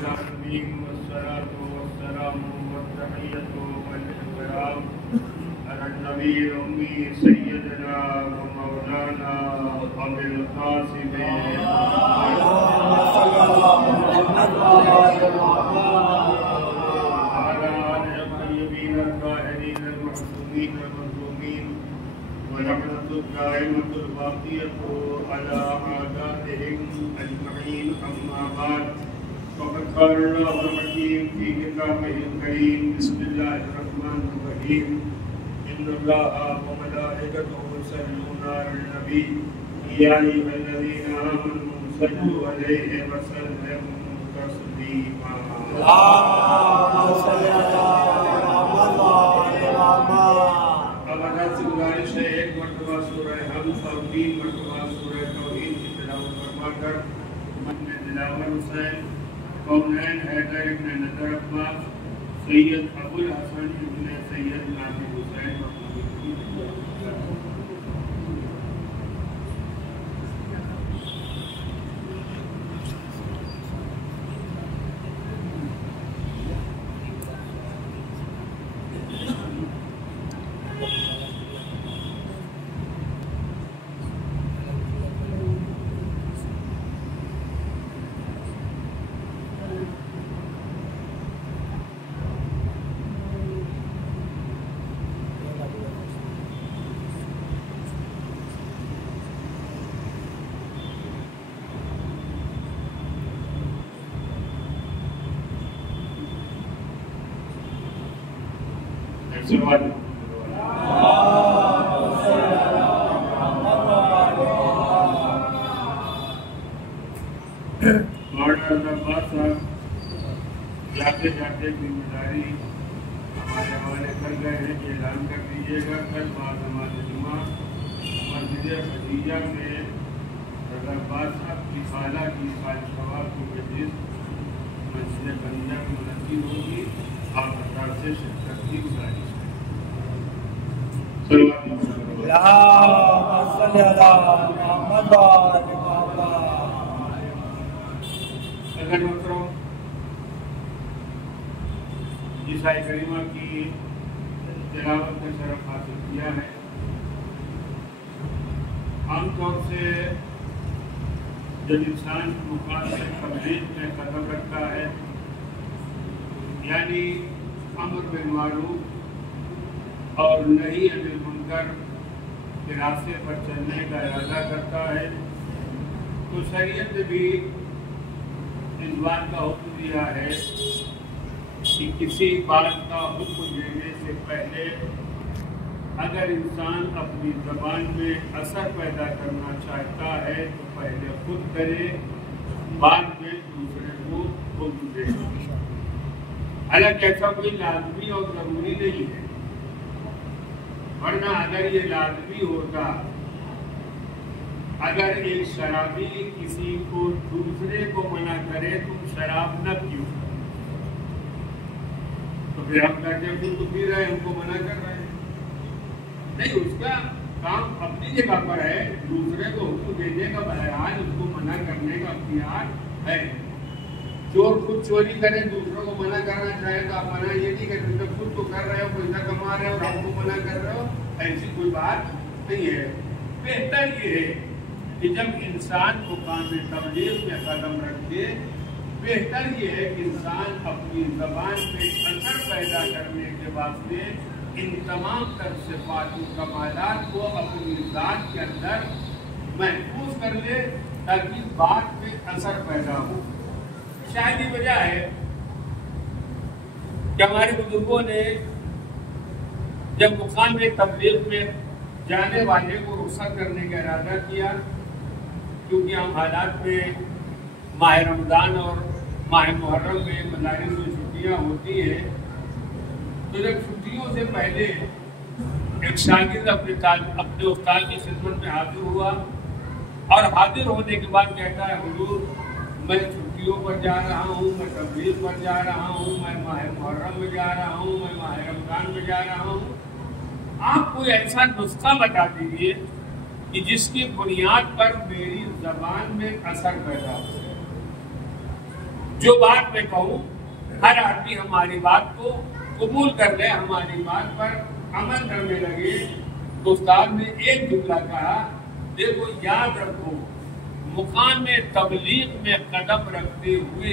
والصلاة والسلام والتحية والإكرام على النبي الأمي سيدنا ومولانا أبي القاسم وعلى آله الطيبين الطاهرين المعصومين المظلومين ولعنة الدائمة الباقية على أعدائهم أجمعين. أما بعد، وقد قال الله الحكيم في كتابه الكريم: بسم الله الرحمن الرحيم. إن الله وملائكته يصلون على النبي يا أيها الذين آمنوا صلوا عليه وسلموا تسليما. اللهم صل على محمد. اب سے گزارش ہے ایک مرتبہ سورہ حمد اور 3 مرتبہ سورہ توحید کی تلاوت فرما کر اپنے دلاور حسین کونین حیدر ابن نظر عباس سید ابو الحسن ابن سید ناصر حسین مولانا عباس صاحب جاتے جاتے ذمہ داری ہمارے حوالے کر گئے ہیں کہ اعلان کر دیجیے گا کل بعد نماز جمعہ مسجد خدیجہ میں رضا عباس صاحب کی خالہ کی ثواب کی مجلس مسجد خدیجہ میں منعقد ہوگی. آپ حضرات سے شرکت کی گزارش ہے. عیسائی کریمہ کی تلاوت کا شرف حاصل کیا ہے. عام طور سے جب انسان مقام سے تبلیغ میں قدم رکھتا ہے یعنی امر بالمعروف اور نہی عن المنکر کے راستے پر چلنے کا ارادہ کرتا ہے تو شریعت نے بھی اس بات کا حکم دیا ہے کہ کسی بات کا حکم دینے سے پہلے اگر انسان اپنی زبان میں اثر پیدا کرنا چاہتا ہے تو پہلے خود کرے، بعد میں دوسرے کو حکم دے. حالانکہ ایسا کوئی لازمی اور ضروری نہیں ہے، ورنہ اگر یہ لازمی ہوتا، اگر ایک شرابی کسی کو دوسرے کو منع کرے تم شراب نہ پیو تو پھر ہم کہتے ہیں خود کو پی رہے ہیں، ہم کو منع کر رہے ہیں. نہیں، اس کا کام اپنی جگہ پر ہے، دوسرے کو حکم دینے کا بہرحال اس کو منع کرنے کا اختیار ہے. چور خود چوری کرے دوسروں کو منع کرنا چاہے تو آپ منع یہ نہیں کرتے، جب خود تو کر رہے ہو، پیسہ کما رہے ہو اور ہم کو منع کر رہے ہو، ایسی کوئی بات نہیں ہے. بہتر یہ ہے کہ جب انسان کو کام تبلیغ میں قدم رکھے، بہتر یہ ہے کہ انسان اپنی زبان پہ اثر پیدا کرنے کے واسطے ان تمام تر صفات و کمالات کو اپنی ذات کے اندر محفوظ کر لے تاکہ بات میں اثر پیدا ہو. شاید یہ وجہ ہے کہ ہمارے بزرگوں نے جب مقام تبلیغ میں جانے والے کو رخصت کرنے کا ارادہ کیا، کیونکہ ہم حالات میں ماہ رمضان اور ماہ محرم میں مدارس میں چھٹیاں ہوتی ہیں، تو جب چھٹیوں سے پہلے ایک شاگرد اپنے استاد کی خدمت میں حاضر ہوا اور حاضر ہونے کے بعد کہتا ہے حضور میں چھٹیوں پر جا رہا ہوں، میں تبلیغ پر جا رہا ہوں، میں ماہ محرم میں جا رہا ہوں، میں ماہ رمضان میں جا رہا ہوں، آپ کوئی ایسا نسخہ بتا دیجیے کہ جس کی بنیاد پر میری زبان میں اثر پیدا ہو. جو بات میں کہوں ہر آدمی ہماری بات کو قبول کر لے، ہماری بات پر عمل کرنے لگے۔ تو استاد نے ایک جملہ کہا، دیکھو یاد رکھو مقام تبلیغ میں قدم رکھتے ہوئے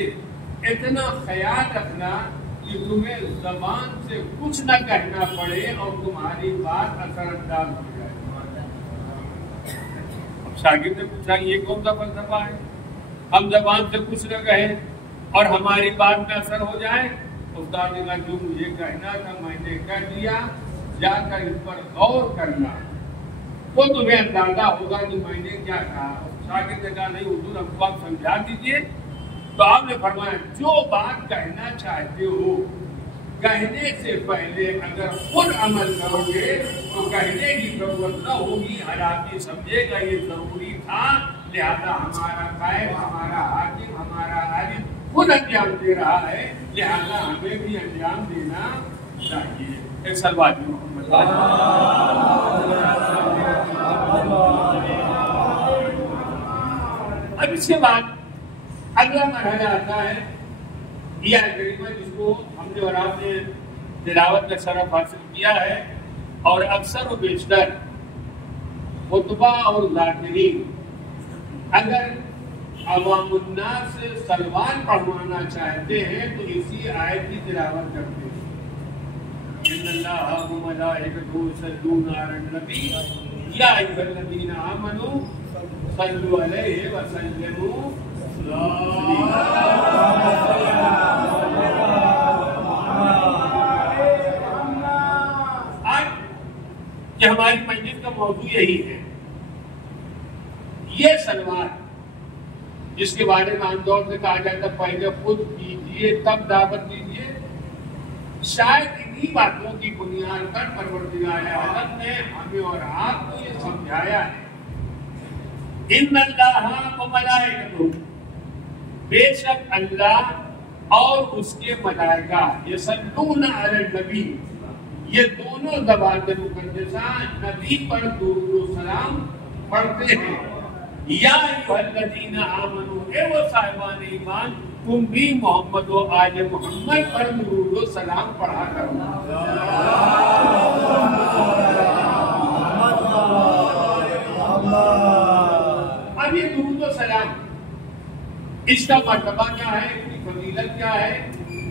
اتنا خیال رکھنا کہ تمہیں زبان سے کچھ نہ کہنا پڑے اور تمہاری بات اثر انداز ہو جائے۔ اب شاگرد نے پوچھا یہ کون سا فلسفہ ہے، ہم زبان سے کچھ نہ کہیں اور ہماری بات میں اثر ہو جائے؟ استاد نے کہا جو مجھے کہنا تھا میں نے کہہ دیا، جا کر اس پر غور کرنا تو تمہیں اندازہ ہوگا کہ میں نے کیا کہا۔ شاگرد نے کہا نہیں حضور ہم کو آپ سمجھا دیجیے۔ تو آپ نے فرمایا جو بات کہنا چاہتے ہو کہنے سے پہلے اگر خود عمل کرو گے تو کہنے کی ضرورت نہ ہوگی، ہر آدمی سمجھے گا یہ ضروری تھا، لہذا ہمارا قائد، ہمارا حاکم، ہمارا عالم خود انجام دے رہا ہے، لہذا ہمیں بھی انجام دینا چاہیے۔ ایک سلوات محمد اب اس کے بعد اگلا مرحلہ آتا ہے یہ کریمہ جس کو ہم نے اور آپ نے تلاوت کا شرف حاصل کیا ہے، اور اکثر و بیشتر خطبہ اور ذاکرین اگر عوام الناس سے سلوات پڑھوانا چاہتے ہیں تو اسی آیت کی تلاوت کرتے ہیں۔ ان اللہ و ملائکتہ یصلون علی النبی یا ایھا الذین آمنوا صلوا علیہ وسلموا آج کہ ہماری مجلس کا موضوع یہی ہے، یہ سلوات جس کے بارے میں عام طور سے کہا جاتا ہے پہلے خود کیجیے تب دعوت دیجیے، شاید انہی باتوں کی بنیاد پر پروردگار عالم نے ہمیں اور آپ کو یہ سمجھایا ہے۔ ان اللہ و ملائکتہ، بے شک اللہ اور اس کے ملائکہ، یصلون علی النبی، یہ دونوں زبان مقدسہ نبی پر درود و سلام پڑھتے ہیں۔ یا ایھا الذین آمنوا، اے وہ صاحبان ایمان تم بھی محمد و آل محمد پر درود و سلام پڑھا کرو۔ اب یہ درود و سلام اس کا مرتبہ کیا ہے، اس کی فضیلت کیا ہے،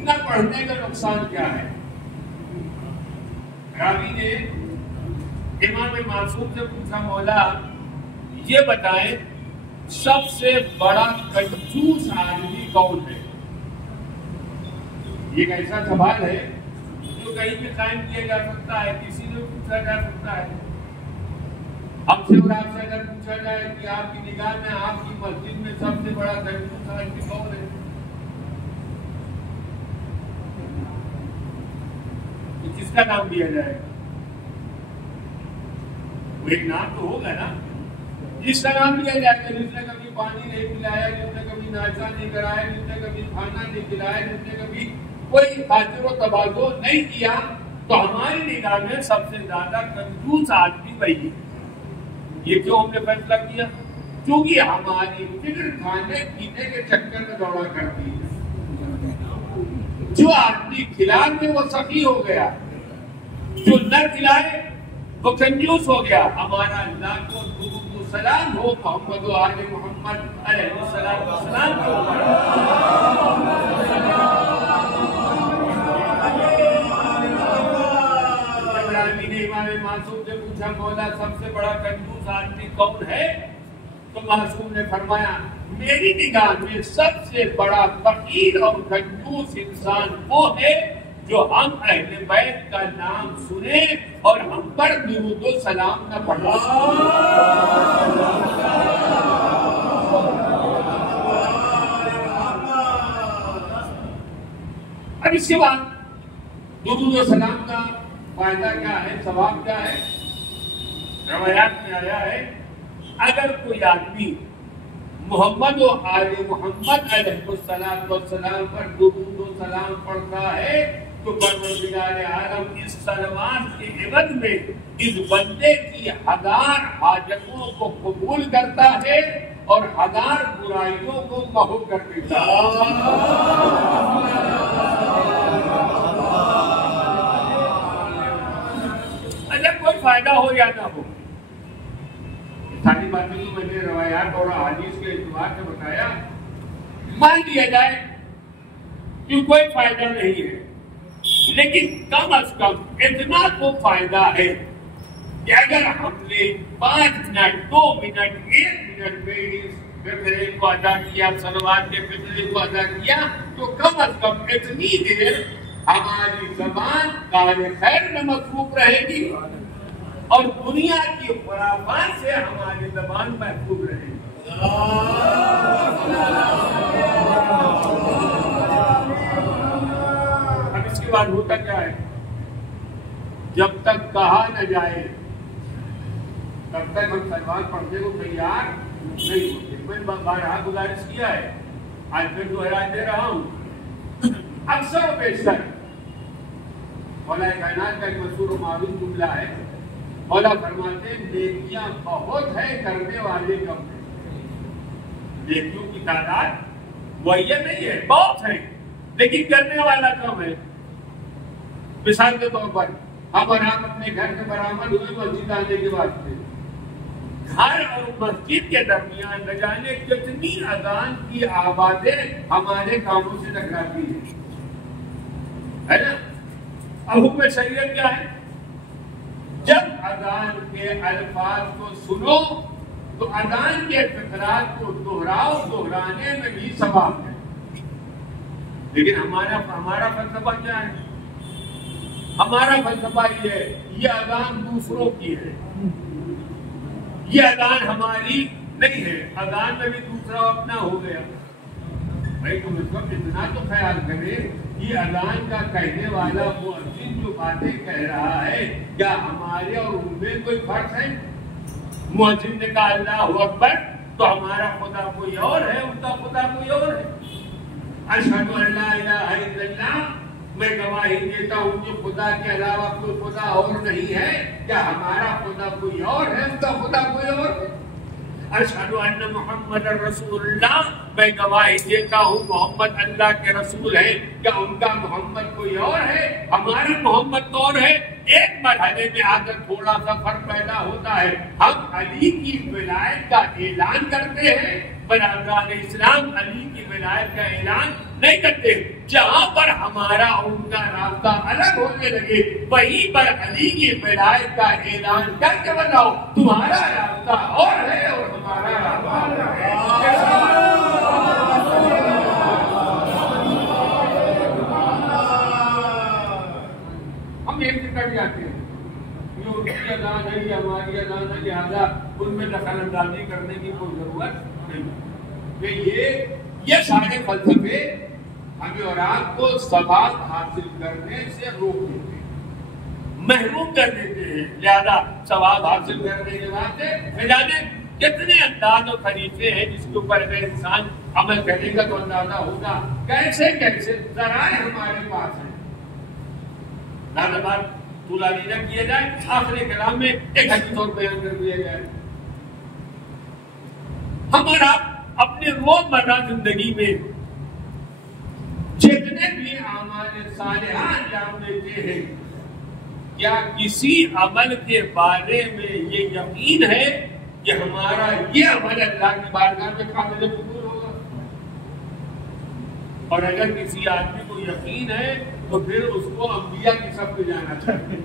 نہ پڑھنے کا نقصان کیا ہے؟ راوی نے امام معصوم سے پوچھا مولا یہ بتائیں سب سے بڑا کنجوس آدمی کون ہے؟ یہ ایک ایسا سوال ہے جو کہیں بھی قائم کیا جا سکتا ہے، کسی سے پوچھا جا سکتا ہے۔ ہم سے اور آپ سے اگر پوچھا جائے کہ آپ کی نگاہ میں آپ کی مسجد میں سب سے بڑا کنجوس آدمی کون ہے، تو کس کا نام دیا جائے گا؟ وہ ایک نام تو ہوگا نا جس کا نام لیا جائے گا، جس نے کبھی پانی نہیں پلایا، جس نے کبھی ناشتہ نہیں کرایا، جس نے کبھی کھانا نہیں کھلایا، جس نے کبھی کوئی خاطر و تبادل نہیں کیا، تو ہماری نگاہ میں سب سے زیادہ کنجوس آدمی وہی ہے۔ یہ کیوں ہم نے فیصلہ کیا؟ کیونکہ ہماری فکر کھانے پینے کے چکر میں دوڑا کرتی ہے۔ جو آدمی کھلا میں وہ سخی ہو گیا، جو نہ کھلائے وہ کنجوس ہو گیا۔ ہمارا اللہ کو درود و سلام ہو محمد و آل محمد علیہ السلام کے اوپر۔ ابراہیمی نے امام معصوم سے پوچھا مولا سب سے بڑا کنجوس آدمی کون ہے؟ تو معصوم نے فرمایا میری نگاہ میں سب سے بڑا فقیر اور کنجوس انسان وہ ہے جو ہم اہل بیت کا نام سنے اور ہم پر درود و سلام نہ پڑھا۔ اب اس کے بعد درود و سلام کا فائدہ کیا ہے، ثواب کیا ہے؟ روایات میں آیا ہے اگر کوئی آدمی محمد و آل محمد علیہ السلام پر درود و سلام پڑھتا ہے تو پروردگار عالم اس سلوات کے عوض میں اس بندے کی 1000 حاجتوں کو قبول کرتا ہے اور 1000 برائیوں کو محو کر دیتا ہے۔ اگر کوئی فائدہ ہو یا نہ ہو، ساری باتیں تو میں نے روایات اور احادیث کے اعتبار سے بتایا، مان لیا جائے کہ کوئی فائدہ نہیں ہے، لیکن کم از کم اتنا تو فائدہ ہے کہ اگر ہم نے 5 منٹ 2 منٹ 1 منٹ میں اس فطرے کو ادا کیا، صلوات کے فطرے کو ادا کیا، تو کم از کم اتنی دیر ہماری زبان کار خیر میں مصروف رہے گی اور دنیا کی خرافات سے ہماری زبان محفوظ رہے گی۔ اب اس کے بعد ہوتا کیا ہے؟ جب تک کہا نہ جائے تب تک ہم صلوات پڑھنے کو تیار نہیں ہوتے۔ میں بارہا گزارش کیا ہے، آج پھر دوہرا دے رہا ہوں، اکثر و بیشتر مولا کائنات کا ایک مشہور و معروف جملہ ہے، مولا فرماتے ہیں نیکیاں بہت ہے کرنے والے کم ہیں۔ نیکیوں کی تعداد معین نہیں ہے، بہت ہے لیکن کرنے والا کم ہے۔ مثال کے طور پر ہم اور آپ اپنے گھر سے برآمد ہوئے مسجد آنے کے واسطے، گھر اور مسجد کے درمیان نہ جانے کتنی اذان کی آوازیں ہمارے کانوں سے ٹکراتی ہے نا؟ حکم شریعت کیا ہے؟ جب اذان کے الفاظ کو سنو تو اذان کے فقرات کو دہرانے میں بھی ثواب ہے، لیکن ہمارا فلسفہ کیا ہے؟ ہمارا فلسفہ یہ ہے، یہ اذان دوسروں کی ہے، یہ اذان ہماری نہیں ہے، اذان میں بھی دوسرا اپنا ہو گیا۔ بھائی تم اس وقت اتنا تو خیال کرے، یہ اذان کا کہنے والا مؤذن جو باتیں کہہ رہا ہے کیا ہمارے اور ان میں کوئی فرق ہے؟ مؤذن نے کہا اللہ اکبر تو ہمارا خدا کوئی اور ہے، ان کا خدا کوئی اور ہے۔ اشہد ان لا الہ الا اللہ، میں گواہی دیتا ہوں کہ خدا کے علاوہ کوئی خدا اور نہیں ہے، کیا ہمارا خدا کوئی اور ہے، ان کا خدا کوئی اور ہے؟ اشہد ان محمد رسول اللہ، میں گواہی دیتا ہوں محمد اللہ کے رسول ہیں، کیا ان کا محمد کوئی اور ہے، ہمارا محمد تو اور ہے۔ ایک مرحلے میں آ کر تھوڑا سا فرق پیدا ہوتا ہے، ہم علی کی ولایت کا اعلان کرتے ہیں، برادران اسلام علی کی ولایت کا اعلان نہیں کرتے۔ جہاں پر ہمارا اور ان کا رابطہ الگ ہونے لگے وہیں پر علی کی ولایت کا اعلان کر کے بتاؤ تمہارا رابطہ اور ہے اور ہمارا رابطہ اور ہے۔ ہم ایک سے کٹ جاتے ہیں، یہ ان کی اذان ہے، یہ ہماری اذان ہے، لہٰذا ان میں دخل اندازی کرنے کی کوئی ضرورت نہیں۔ یہ سارے فلسفے ہمیں اور آپ کو ثواب حاصل کرنے سے روک دیتے ہیں، محروم کر دیتے ہیں، لہذا ثواب حاصل کرنے کے واسطے نہ جانے کتنے انداز اور طریقے ہیں جس کے اوپر اگر انسان عمل کرے گا تو اندازہ ہوگا کیسے کیسے ذرائع ہمارے پاس ہیں۔ زیادہ بات طولانی نہ کیا جائے، آخری کلام میں ایک حدیث اور بیان کر دیا جائے۔ ہم اور آپ اپنے روزمرہ زندگی میں جتنے بھی اعمال صالحہ انجام دیتے ہیں، کیا کسی عمل کے بارے میں یہ یقین ہے کہ ہمارا یہ عمل اللہ کی بارگاہ میں قابل قبول ہوگا؟ اور اگر کسی آدمی کو یقین ہے تو پھر اس کو انبیاء کی صف میں جانا چاہیے،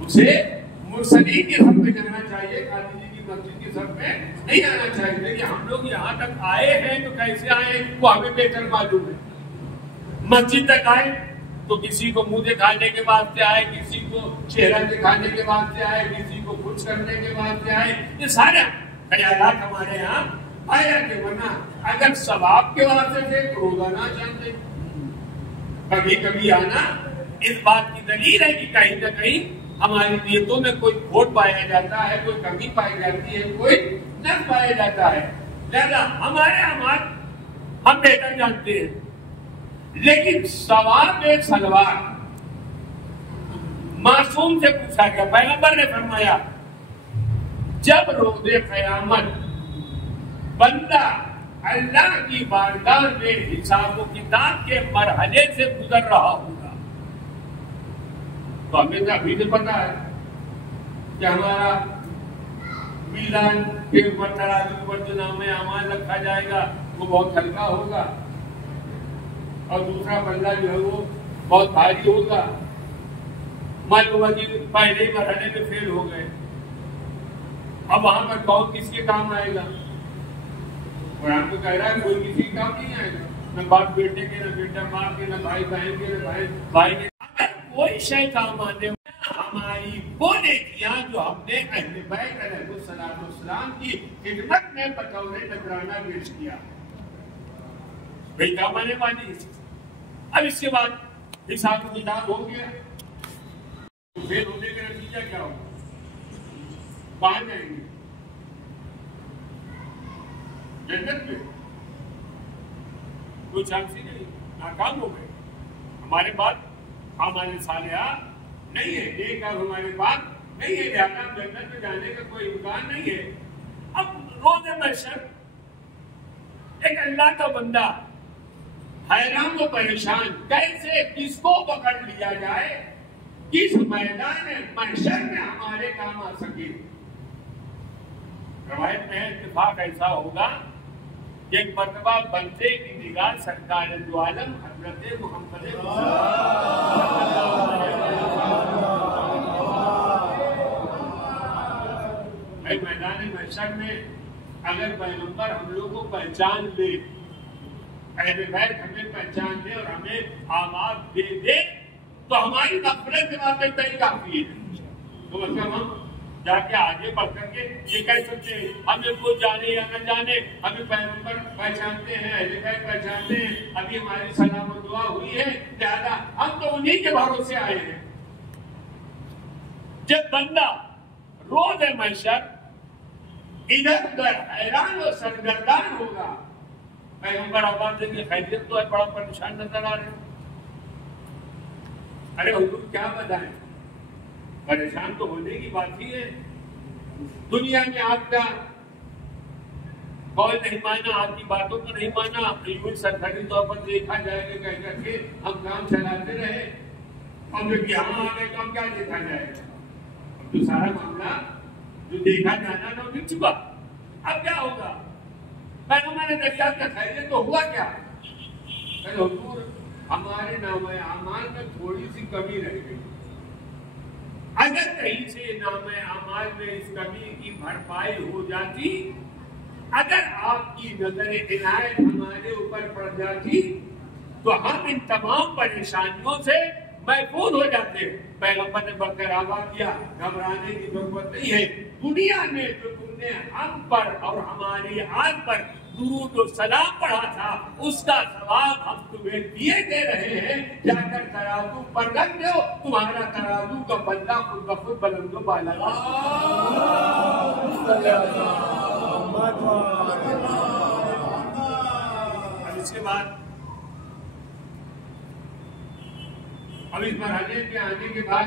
اسے مرسلین کی صف میں جانا چاہیے، قاضی جی کی مسجد کی صف میں نہیں آنا چاہیے۔ لیکن ہم لوگ یہاں تک آئے ہیں تو کیسے آئے وہ ہمیں بہتر معلوم ہے۔ مسجد تک آئے تو کسی کو منہ دکھانے کے واسطے آئے، کسی کو چہرہ دکھانے کے واسطے آئے، کسی کو خوش کرنے کے واسطے آئے، یہ سارے خیالات ہمارے یہاں آیا کہ ورنہ اگر ثواب کے واسطے تھے تو روزانہ چاہتے، کبھی کبھی آنا اس بات کی دلیل ہے کہ کہیں نہ کہیں ہماری نیتوں میں کوئی کھوٹ پایا جاتا ہے، کوئی کمی پائی جاتی ہے، کوئی نقص پایا جاتا ہے، لہذا ہمارے اعمال ہم بہتر جانتے ہیں۔ لیکن ثواب صلوات معصوم سے پوچھا گیا، پیغمبر نے فرمایا جب روز قیامت بندہ اللہ کی بارگاہ میں حساب و کتاب کے مرحلے سے گزر رہا ہوگا تو ہمیں ابھی تو پتا ہے کہ ہمارا میزان کے اوپر ترازو پر جو نام اعمال رکھا جائے گا وہ بہت ہلکا ہوگا اور دوسرا بندہ جو ہے وہ بہت بھاری ہوگا. معلوم ہے کہ پہلے ہی مرحلے میں فیل ہو گئے. اب وہاں پر کون کس کے کام آئے گا؟ قرآن تو کہہ رہا ہے کوئی کسی کے کام نہیں آئے گا. نہ باپ بیٹے کے، نہ بیٹا باپ کے، نہ بھائی بہن کے، نہ بھائی بھائی کے. اگر کوئی شے کام آنے ہماری وہ نیکیاں جو ہم نے اہل بیت علیہ السلام کی خدمت میں بطور نذرانہ پیش کیا وہی کام آنے والی. اب اس کے بعد حساب و کتاب ہو گیا تو فیل ہونے کا نتیجہ کیا ہوگا؟ کہاں جائیں گے؟ جنت میں. کوئی چانس ہی نہیں، ناکام ہو گئے. ہمارے پاس اعمال صالحہ نہیں ہے، ایک اور ہمارے پاس نہیں ہے، لہٰذا جنت میں جانے کا کوئی امکان نہیں ہے. اب روز محشر ایک اللہ کا بندہ حیران و پریشان کیسے کس کو پکڑ لیا جائے، کس میدان محشر میں ہمارے کام آ سکے. روایت میں اتفاق ایسا ہوگا کہ ایک مرتبہ بندے کی نگاہ سرکار دو عالم حضرت محمد میدان محشر میں اگر پیغمبر ہم لوگ کو پہچان لے، اہل بیت ہمیں پہچان لے اور ہمیں آواز دے دے تو ہماری مغفرت کے بارے میں طے کافی ہے. تو مطلب ہم جا کے آگے بڑھ کر کے یہ کہہ سکتے ہیں ہمیں کوئی جانے یا نہ جانے، ہمیں پیغمبر پہچانتے ہیں، اہل بیت پہچانتے ہیں، ابھی ہماری سلام و دعا ہوئی ہے، لہٰذا ہم تو انہی کے بھروسے آئے ہیں. جب بندہ روز محشر ادھر ادھر حیران و سرگردان ہوگا، پیغمبر آواز دیں گے خیریت تو ہے، بڑا پریشان نظر آ رہے ہیں. ارے حضور کیا بتائیں، پریشان تو ہونے کی بات ہی ہے. دنیا میں آپ کا قول نہیں مانا، آپ کی باتوں کو نہیں مانا، بالکل سرکاری طور پر دیکھا جائے گا کہہ کر کے ہم کام چلاتے رہے اور جب یہاں آ گئے تو ہم کیا دیکھا جائے گا؟ اب تو سارا معاملہ جو دیکھا جانا نہ مل چکا. اب کیا ہوگا؟ پیغمبر دریافت کا خیریت تو ہوا کیا؟ کہ حضور ہمارے نامہ اعمال میں تھوڑی سی کمی رہ گئی. اگر کہیں سے نامہ اعمال میں اس کمی کی بھرپائی ہو جاتی، اگر آپ کی نظر عنایت ہمارے اوپر پڑ جاتی تو ہم ان تمام پریشانیوں سے محفوظ ہو جاتے. پیغمبر نے بڑھ کر آواز دیا گھبرانے کی ضرورت نہیں ہے. دنیا میں جو تم نے ہم پر اور ہماری آل پر درود و سلام پڑھا تھا اس کا ثواب ہم تمہیں دیے دے رہے ہیں. جا کر ترازو پر رکھ دو، تمہارا ترازو کا بندہ خود بخود بلند و بالا. اب اس کے بعد اب اس مرحلے پہ آنے کے بعد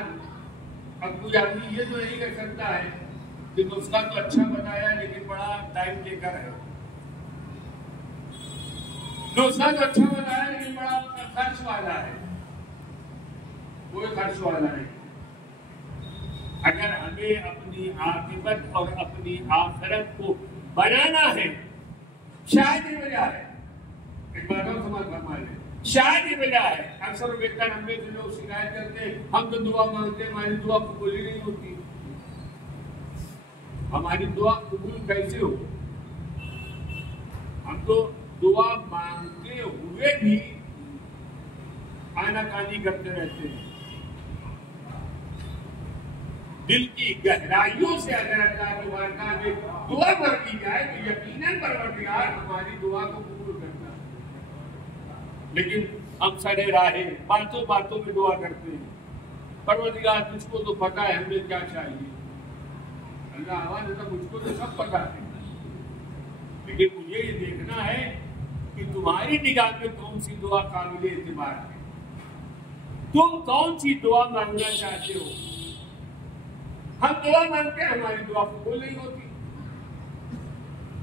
اب کوئی آدمی یہ تو نہیں کر سکتا ہے کہ نسخہ تو اچھا بتایا لیکن بڑا ٹائم لے کر ہے. نسخہ تو اچھا بتایا لیکن بڑا خرچ والا ہے. کوئی خرچ والا نہیں. اگر ہمیں اپنی عاقبت اور اپنی آخرت کو بنانا ہے، شاید یہ وجہ ہے، ایک بات اور سمجھ فرما لیں، شاید یہ وجہ ہے. اکثر و بیشتر ہم میں سے لوگ شکایت کرتے ہیں ہم تو دعا مانگتے ہیں ہماری دعا قبول ہی نہیں ہوتی. ہماری دعا قبول کیسے ہو؟ ہم تو دعا مانگتے ہوئے بھی آناکانی کرتے رہتے ہیں. دل کی گہرائیوں سے اگر اللہ کی بارگاہ میں دعا کر دی جائے تو یقیناً پروردگار ہماری دعا کو قبول کرتا ہے. لیکن ہم سرے راہے باتوں باتوں میں دعا کرتے ہیں. پروردگار تجھ کو تو پتہ ہے ہمیں کیا چاہیے. اللہ آواز دیتا مجھ کو تو سب پتہ ہے، لیکن مجھے یہ دیکھنا ہے کہ تمہاری نگاہ میں کون سی دعا قابل اعتبار ہے، تم کون سی دعا مانگنا چاہتے ہو. ہم دعا مانگتے ہیں ہماری دعا قبول نہیں ہوتی.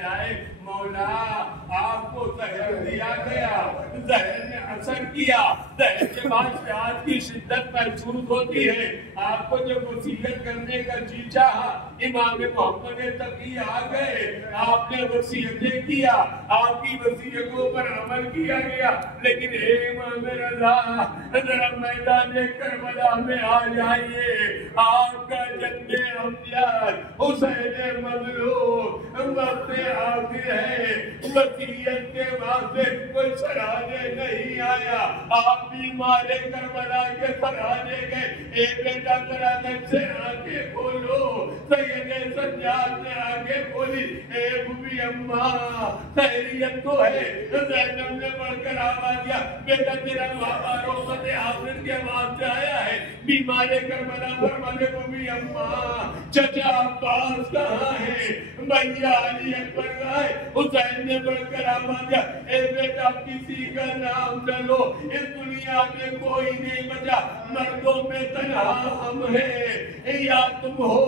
جائے مولا آپ کو زہر دیا گیا، زہر نے اثر کیا، زہر کے بعد پیاس کی شدت محسوس ہوتی ہے، آپ کو جب وصیت کرنے کا جی چاہا امام محمد تقی آ گئے، آپ نے وصیتیں کیا، آپ کی وصیتوں پر عمل کیا گیا، لیکن اے امام رضا ذرا میدان کربلا میں آ جائیے، آپ کا جد امجد حسین مظلوم وقت آخر ہے، وصیت کے واسطے کوئی سرانے نہیں آیا، آپ بیمار کربلا کے سرانے گئے، اے بیٹا ذرا سے آنکھیں کھولو، سید سجاد نے آنکھیں کھولی، اے بوبی اماں خیریت تو ہے؟ زینب نے بڑھ کر آواز دیا، بیٹا تیرا بابا روزت حاضر کے واسطے آیا ہے، بیمار کربلا فرمانے بوبی اماں چچا عباس کہاں ہے؟ بھیا علی اکبر آئے، حسین نے بڑھ کر آواز دیا، اے بیٹا کسی کا نام نہ لو، اس دنیا میں کوئی نہیں بچا، مردوں میں تنہا ہم ہیں یا تم ہو۔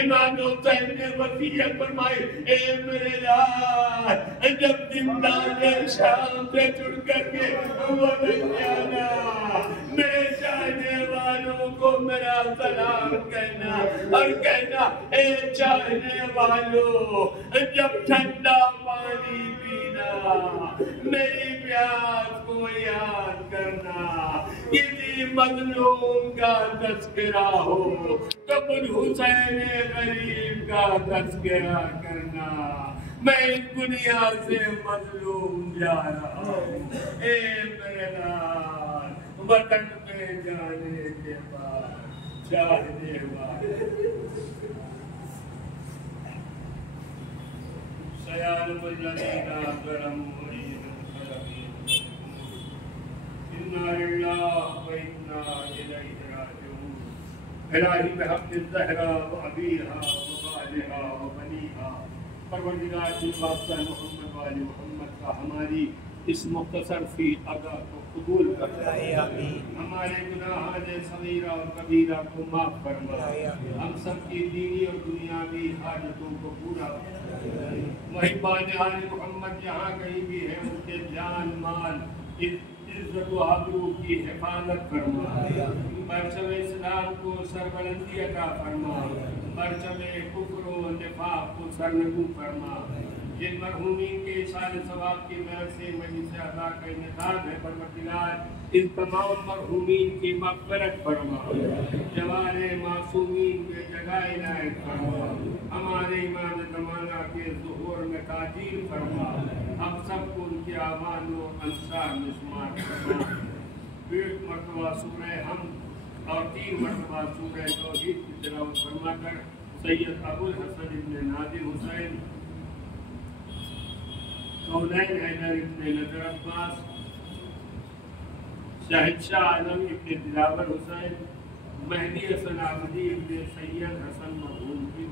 امام حسین نے وصیت فرمائی، اے میرے لال جب زندان شام سے چھڑ کر کے وطن جانا، میرے چاہنے والوں کو میرا سلام کہنا اور کہنا، اے چاہنے والوں جب ٹھنڈا پانی پینا، میری پیاس کو یاد کرنا، کسی مظلوم کا تذکرہ ہو تو مجھ حسین غریب کا تذکرہ کرنا، میں اس دنیا سے مظلوم جا رہا ہوں، اے میرے لال وطن میں جانے کے بعد چاہنے والے سیالم الذین آخرم مرید الخلقین انا للہ و انا الیہ راجعون۔ الہی بحق الزہرا و ابیہا و بالہا و بنیہا، پروردگار کی واسطہ محمد وآل محمد کا ہماری اس مختصر فی ادا کو قبول کر، ہمارے گناہان صغیرہ اور کبیرہ کو معاف فرما، ہم سب کی دینی اور دنیاوی حاجتوں کو پورا فرما۔ محبان آل محمد جہاں کہیں بھی ہیں ان کے جان مال عزت و آبرو کی حفاظت فرما، پرچم اسلام کو سربلندی عطا فرما، پرچم کفر و نفاق کو سرنگو فرما۔ جن مرحومین کے اصال ثواب کی محنت سے مجلس ادا کا انعقاد ہے، پروردگار ان تمام مرحومین کی مغفرت فرما، جوار معصومین کے جگہ عنایت فرما، ہمارے امام زمانہ کے ظہور میں تاجیل فرما، ہم سب کو ان کے اعوان و انصار میں شمار فرما۔ 1 مرتبہ سورہ حمد اور 3 مرتبہ سورہ توحید کی تلاوت فرما کر سید ابو الحسن ابن نادر حسین کونین حیدر ابن نظر عباس شہنشاہ عالم ابن دلاور حسین مہدی حسن عابدی ابن سید حسن مرحوم کی